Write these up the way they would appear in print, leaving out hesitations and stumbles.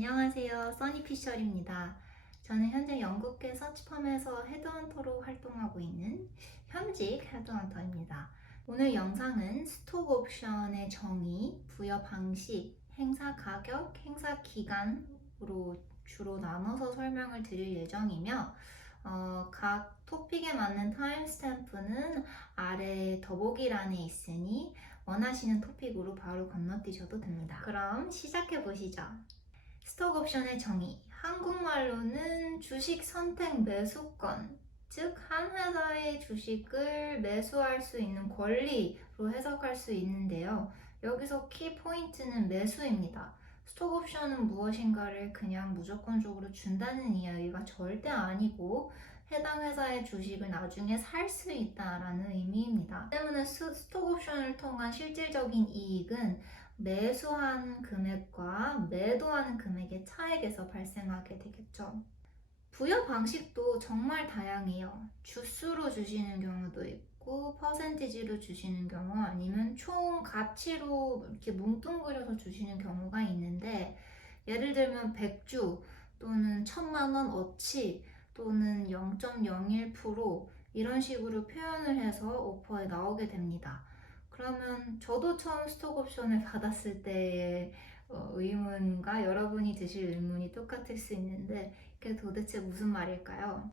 안녕하세요. 써니피셜입니다. 저는 현재 영국계 서치펌에서 헤드헌터로 활동하고 있는 현직 헤드헌터입니다. 오늘 영상은 스톡 옵션의 정의, 부여 방식, 행사 가격, 행사 기간으로 주로 나눠서 설명을 드릴 예정이며 각 토픽에 맞는 타임스탬프는 아래 더보기란에 있으니 원하시는 토픽으로 바로 건너뛰셔도 됩니다. 그럼 시작해 보시죠. 스톡 옵션의 정의. 한국말로는 주식 선택 매수권, 즉 한 회사의 주식을 매수할 수 있는 권리로 해석할 수 있는데요. 여기서 키 포인트는 매수입니다. 스톡 옵션은 무엇인가를 그냥 무조건적으로 준다는 이야기가 절대 아니고 해당 회사의 주식을 나중에 살 수 있다라는 의미입니다. 때문에 스톡 옵션을 통한 실질적인 이익은 매수한 금액과 매도하는 금액의 차액에서 발생하게 되겠죠. 부여 방식도 정말 다양해요. 주수로 주시는 경우도 있고, 퍼센티지로 주시는 경우, 아니면 총 가치로 이렇게 뭉뚱그려서 주시는 경우가 있는데, 예를 들면 100주 또는 1000만원 어치 또는 0.01% 이런 식으로 표현을 해서 오퍼에 나오게 됩니다. 그러면 저도 처음 스톡 옵션을 받았을 때의 의문과 여러분이 드실 의문이 똑같을 수 있는데 그게 도대체 무슨 말일까요?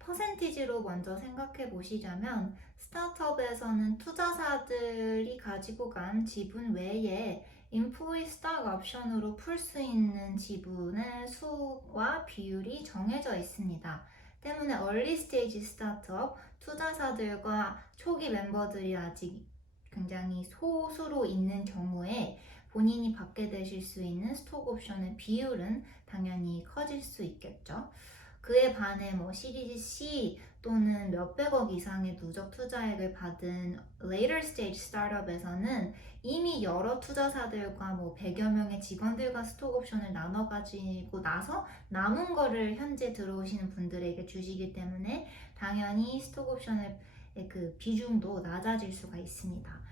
퍼센티지로 먼저 생각해 보시자면 스타트업에서는 투자사들이 가지고 간 지분 외에 인플로이 스톡 옵션으로 풀 수 있는 지분의 수와 비율이 정해져 있습니다. 때문에 얼리 스테이지 스타트업 투자사들과 초기 멤버들이 아직 굉장히 소수로 있는 경우에 본인이 받게 되실 수 있는 스톡 옵션의 비율은 당연히 커질 수 있겠죠. 그에 반해 시리즈 C 또는 몇백억 이상의 누적 투자액을 받은 later stage 스타트업에서는 이미 여러 투자사들과 100여 명의 직원들과 스톡 옵션을 나눠 가지고 나서 남은 거를 현재 들어오시는 분들에게 주시기 때문에 당연히 스톡 옵션의 그 비중도 낮아질 수가 있습니다.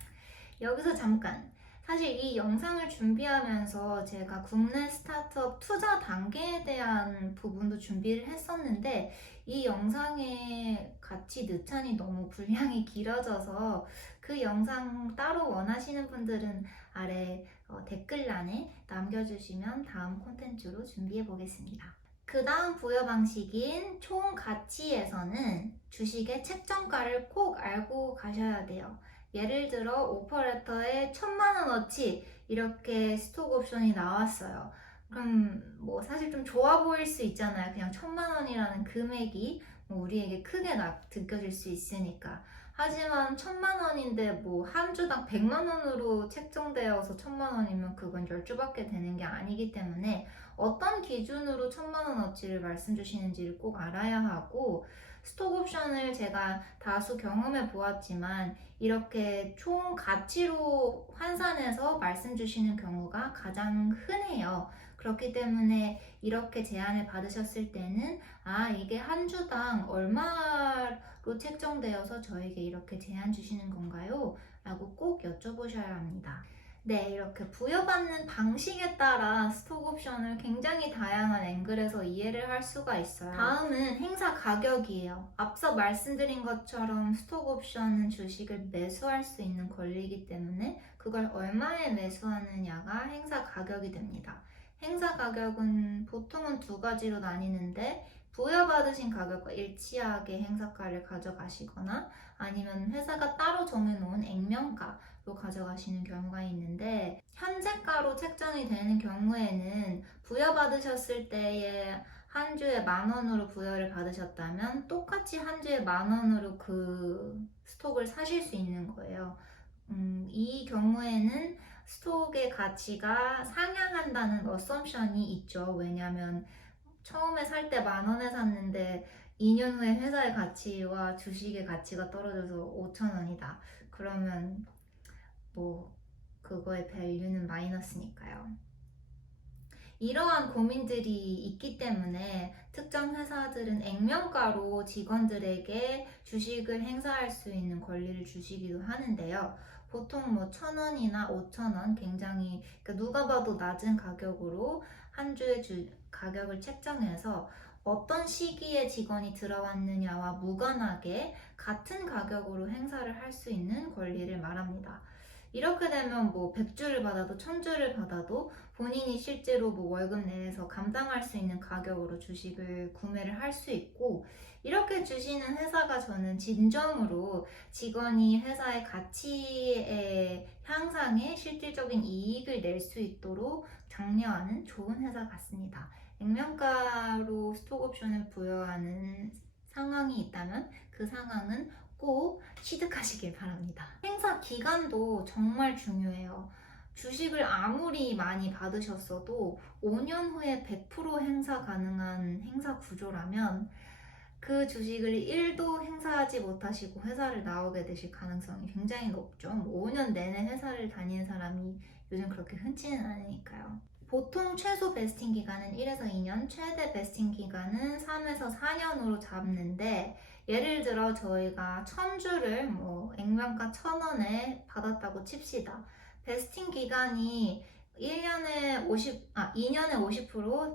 여기서 잠깐, 사실 이 영상을 준비하면서 제가 국내 스타트업 투자 단계에 대한 부분도 준비를 했었는데 이 영상에 같이 넣자니 너무 분량이 길어져서 그 영상 따로 원하시는 분들은 아래 댓글란에 남겨주시면 다음 콘텐츠로 준비해 보겠습니다. 그 다음 부여 방식인 총 가치에서는 주식의 책정가를 꼭 알고 가셔야 돼요. 예를 들어 오퍼레터에 1000만원어치 이렇게 스톡 옵션이 나왔어요. 그럼 사실 좀 좋아 보일 수 있잖아요. 그냥 1000만원이라는 금액이 우리에게 크게 느껴질 수 있으니까. 하지만 1000만원인데 한 주당 100만원으로 책정되어서 1000만원이면 그건 10주밖에 되는 게 아니기 때문에 어떤 기준으로 1000만원어치를 말씀 주시는지를 꼭 알아야 하고, 스톡 옵션을 제가 다수 경험해 보았지만 이렇게 총 가치로 환산해서 말씀 주시는 경우가 가장 흔해요. 그렇기 때문에 이렇게 제안을 받으셨을 때는 이게 한 주당 얼마로 책정되어서 저에게 이렇게 제안 주시는 건가요? 라고 꼭 여쭤보셔야 합니다. 네, 이렇게 부여받는 방식에 따라 스톡 옵션을 굉장히 다양한 앵글에서 이해를 할 수가 있어요. 다음은 행사 가격이에요. 앞서 말씀드린 것처럼 스톡 옵션은 주식을 매수할 수 있는 권리이기 때문에 그걸 얼마에 매수하느냐가 행사 가격이 됩니다. 행사 가격은 보통은 두 가지로 나뉘는데 부여받으신 가격과 일치하게 행사가를 가져가시거나 아니면 회사가 따로 정해놓은 액면가로 가져가시는 경우가 있는데, 현재가로 책정이 되는 경우에는 부여받으셨을 때에 한 주에 10,000원으로 부여를 받으셨다면 똑같이 한 주에 10,000원으로 그 스톡을 사실 수 있는 거예요. 이 경우에는 스톡의 가치가 상향한다는 어썸션이 있죠. 왜냐하면 처음에 살 때 10,000원에 샀는데 2년 후에 회사의 가치와 주식의 가치가 떨어져서 5,000원이다. 그러면 그거의 밸류는 마이너스니까요. 이러한 고민들이 있기 때문에 특정 회사들은 액면가로 직원들에게 주식을 행사할 수 있는 권리를 주시기도 하는데요. 보통 1,000원이나 5,000원 굉장히 누가 봐도 낮은 가격으로 한 주의 가격을 책정해서 어떤 시기에 직원이 들어왔느냐와 무관하게 같은 가격으로 행사를 할 수 있는 권리를 말합니다. 이렇게 되면 뭐 100주를 받아도 1000주를 받아도 본인이 실제로 뭐 월급 내에서 감당할 수 있는 가격으로 주식을 구매를 할 수 있고, 이렇게 주시는 회사가 저는 진정으로 직원이 회사의 가치의 향상에 실질적인 이익을 낼 수 있도록 장려하는 좋은 회사 같습니다. 액면가로 스톡옵션을 부여하는 상황이 있다면 그 상황은 꼭 취득하시길 바랍니다. 행사 기간도 정말 중요해요. 주식을 아무리 많이 받으셨어도 5년 후에 100% 행사 가능한 행사 구조라면 그 주식을 1도 행사하지 못하시고 회사를 나오게 되실 가능성이 굉장히 높죠. 5년 내내 회사를 다니는 사람이 요즘 그렇게 흔치는 않으니까요. 보통 최소 베스팅 기간은 1에서 2년, 최대 베스팅 기간은 3에서 4년으로 잡는데, 예를 들어 저희가 1000주를 뭐 액면가 1000원에 받았다고 칩시다. 베스팅 기간이 2년에 50%,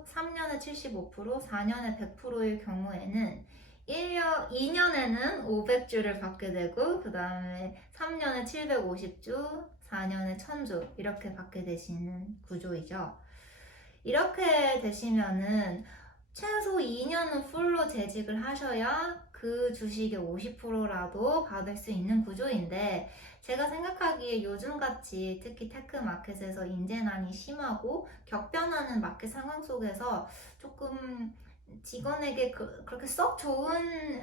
3년에 75%, 4년에 100%일 경우에는 2년에는 500주를 받게 되고, 그 다음에 3년에 750주, 4년에 1000주 이렇게 받게 되시는 구조이죠. 이렇게 되시면은 최소 2년은 풀로 재직을 하셔야 그 주식의 50%라도 받을 수 있는 구조인데, 제가 생각하기에 요즘같이 특히 테크 마켓에서 인재난이 심하고 격변하는 마켓 상황 속에서 조금 직원에게 그렇게 썩 좋은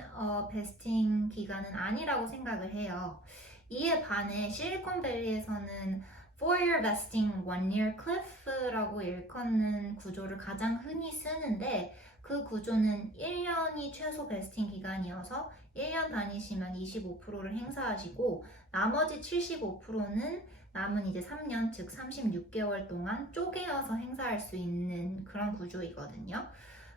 베스팅 기간은 아니라고 생각을 해요. 이에 반해 실리콘밸리에서는 4-year vesting, 1-year cliff라고 일컫는 구조를 가장 흔히 쓰는데, 그 구조는 1년이 최소 베스팅 기간이어서 1년 다니시면 25%를 행사하시고, 나머지 75%는 남은 이제 3년, 즉 36개월 동안 쪼개어서 행사할 수 있는 그런 구조이거든요.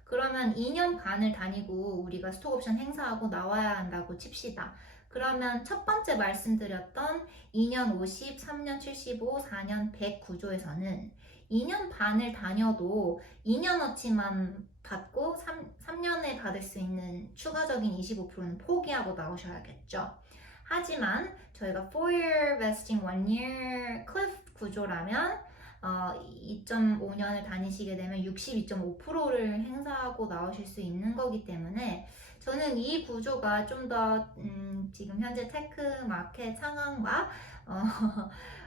그러면 2년 반을 다니고 우리가 스톡옵션 행사하고 나와야 한다고 칩시다. 그러면 첫 번째 말씀드렸던 2년 50, 3년 75, 4년 100 구조에서는 2년 반을 다녀도 2년어치만 받고 3년에 받을 수 있는 추가적인 25%는 포기하고 나오셔야겠죠. 하지만 저희가 4-year vesting, 1-year cliff 구조라면 2.5년을 다니시게 되면 62.5%를 행사하고 나오실 수 있는 거기 때문에, 저는 이 구조가 좀 더 지금 현재 테크 마켓 상황과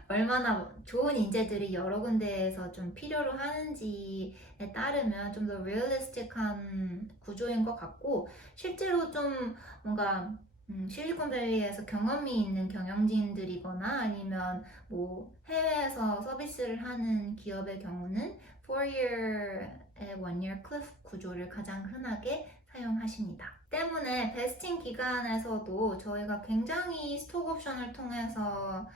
얼마나 좋은 인재들이 여러 군데에서 좀 필요로 하는지에 따르면 좀 더 리얼리스틱한 구조인 것 같고, 실제로 좀 뭔가 실리콘밸리에서 경험이 있는 경영진들이거나 아니면 뭐 해외에서 서비스를 하는 기업의 경우는 4-year의 1-year cliff 구조를 가장 흔하게 사용하십니다. 때문에 베스팅 기간에서도 저희가 굉장히 스톡 옵션을 통해서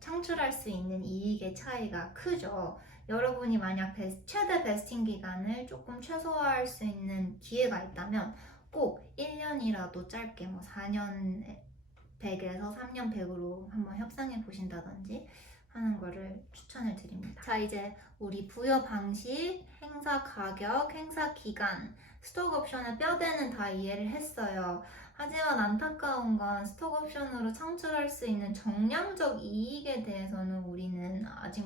창출할 수 있는 이익의 차이가 크죠. 여러분이 만약 최대 베스팅 기간을 조금 최소화할 수 있는 기회가 있다면 꼭 1년이라도 짧게 뭐 4년 100에서 3년 100으로 한번 협상해 보신다든지 하는 거를 추천을 드립니다. 자, 이제 우리 부여 방식, 행사 가격, 행사 기간, 스톡 옵션의 뼈대는 다 이해를 했어요. 하지만 안타까운 건 스톡 옵션으로 창출할 수 있는 정량적 이익에 대해서는 우리는 아직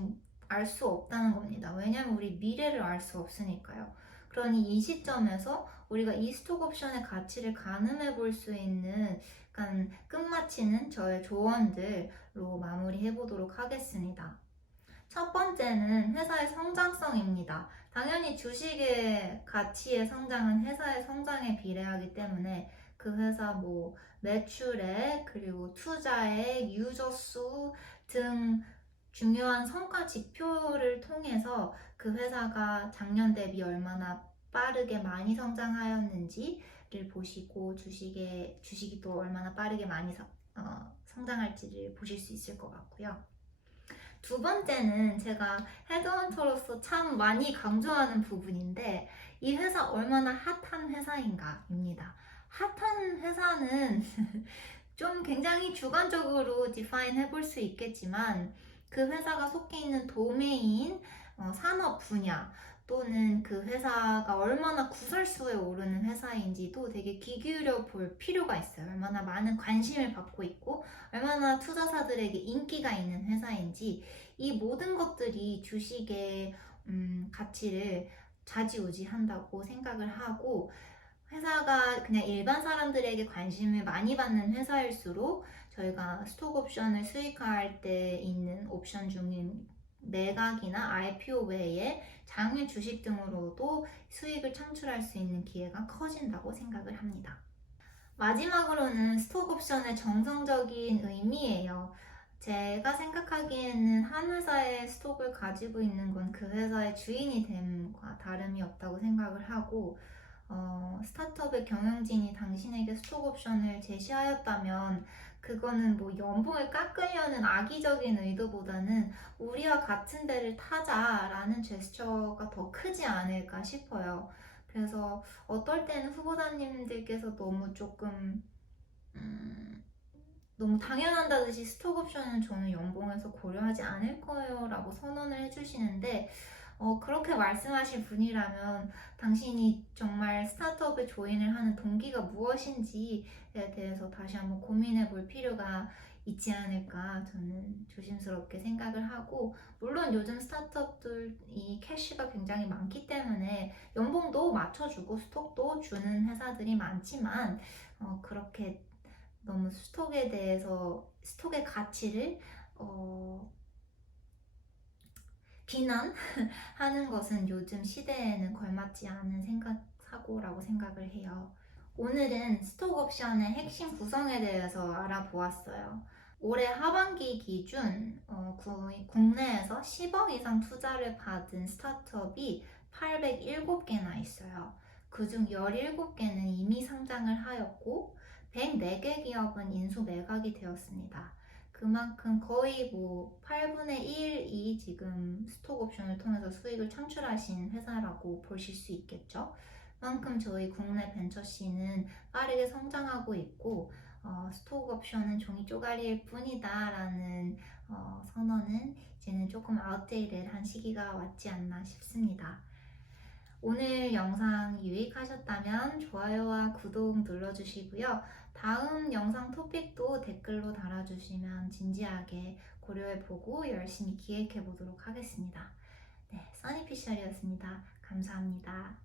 알 수 없다는 겁니다. 왜냐면 우리 미래를 알 수 없으니까요. 그러니 이 시점에서 우리가 이 스톡 옵션의 가치를 가늠해 볼 수 있는 약간 끝마치는 저의 조언들로 마무리해 보도록 하겠습니다. 첫 번째는 회사의 성장성입니다. 당연히 주식의 가치의 성장은 회사의 성장에 비례하기 때문에 그 회사 뭐 매출액, 그리고 투자액, 유저 수 등 중요한 성과 지표를 통해서 그 회사가 작년 대비 얼마나 빠르게 많이 성장하였는지를 보시고 주식이 또 얼마나 빠르게 많이 성장할지를 보실 수 있을 것 같고요. 두 번째는 제가 헤드헌터로서 참 많이 강조하는 부분인데, 이 회사 얼마나 핫한 회사인가입니다. 핫한 회사는 좀 굉장히 주관적으로 디파인 해볼 수 있겠지만, 그 회사가 속해 있는 도메인, 산업 분야, 또는 그 회사가 얼마나 구설수에 오르는 회사인지도 되게 귀 기울여 볼 필요가 있어요. 얼마나 많은 관심을 받고 있고 얼마나 투자사들에게 인기가 있는 회사인지 이 모든 것들이 주식의 가치를 좌지우지한다고 생각을 하고, 회사가 그냥 일반 사람들에게 관심을 많이 받는 회사일수록 저희가 스톡 옵션을 수익화할 때 있는 옵션 중인 매각이나 IPO 외에 장외 주식 등으로도 수익을 창출할 수 있는 기회가 커진다고 생각을 합니다. 마지막으로는 스톡 옵션의 정성적인 의미예요. 제가 생각하기에는 한 회사의 스톡을 가지고 있는 건 그 회사의 주인이 됨과 다름이 없다고 생각을 하고, 스타트업의 경영진이 당신에게 스톡 옵션을 제시하였다면 그거는 뭐 연봉을 깎으려는 악의적인 의도보다는 우리와 같은 데를 타자라는 제스처가 더 크지 않을까 싶어요. 그래서 어떨 때는 후보자님들께서 너무 당연한다듯이 스톡 옵션은 저는 연봉에서 고려하지 않을 거예요 라고 선언을 해주시는데, 그렇게 말씀하실 분이라면 당신이 정말 스타트업에 조인을 하는 동기가 무엇인지에 대해서 다시 한번 고민해 볼 필요가 있지 않을까 저는 조심스럽게 생각을 하고, 물론 요즘 스타트업들이 캐시가 굉장히 많기 때문에 연봉도 맞춰주고 스톡도 주는 회사들이 많지만, 그렇게 너무 스톡의 가치를 비난하는 것은 요즘 시대에는 걸맞지 않은 사고라고 생각을 해요. 오늘은 스톡 옵션의 핵심 구성에 대해서 알아보았어요. 올해 하반기 기준 국내에서 10억 이상 투자를 받은 스타트업이 807개나 있어요. 그중 17개는 이미 상장을 하였고 104개 기업은 인수 매각이 되었습니다. 그만큼 거의 8분의 1이 지금 스톡 옵션을 통해서 수익을 창출하신 회사라고 보실 수 있겠죠. 그만큼 저희 국내 벤처시는 빠르게 성장하고 있고, 스톡 옵션은 종이 쪼가리일 뿐이다 라는 선언은 이제는 조금 아웃데이트한 시기가 왔지 않나 싶습니다. 오늘 영상 유익하셨다면 좋아요와 구독 눌러주시고요. 다음 영상 토픽도 댓글로 달아주시면 진지하게 고려해보고 열심히 기획해보도록 하겠습니다. 네, 써니피셜이었습니다. 감사합니다.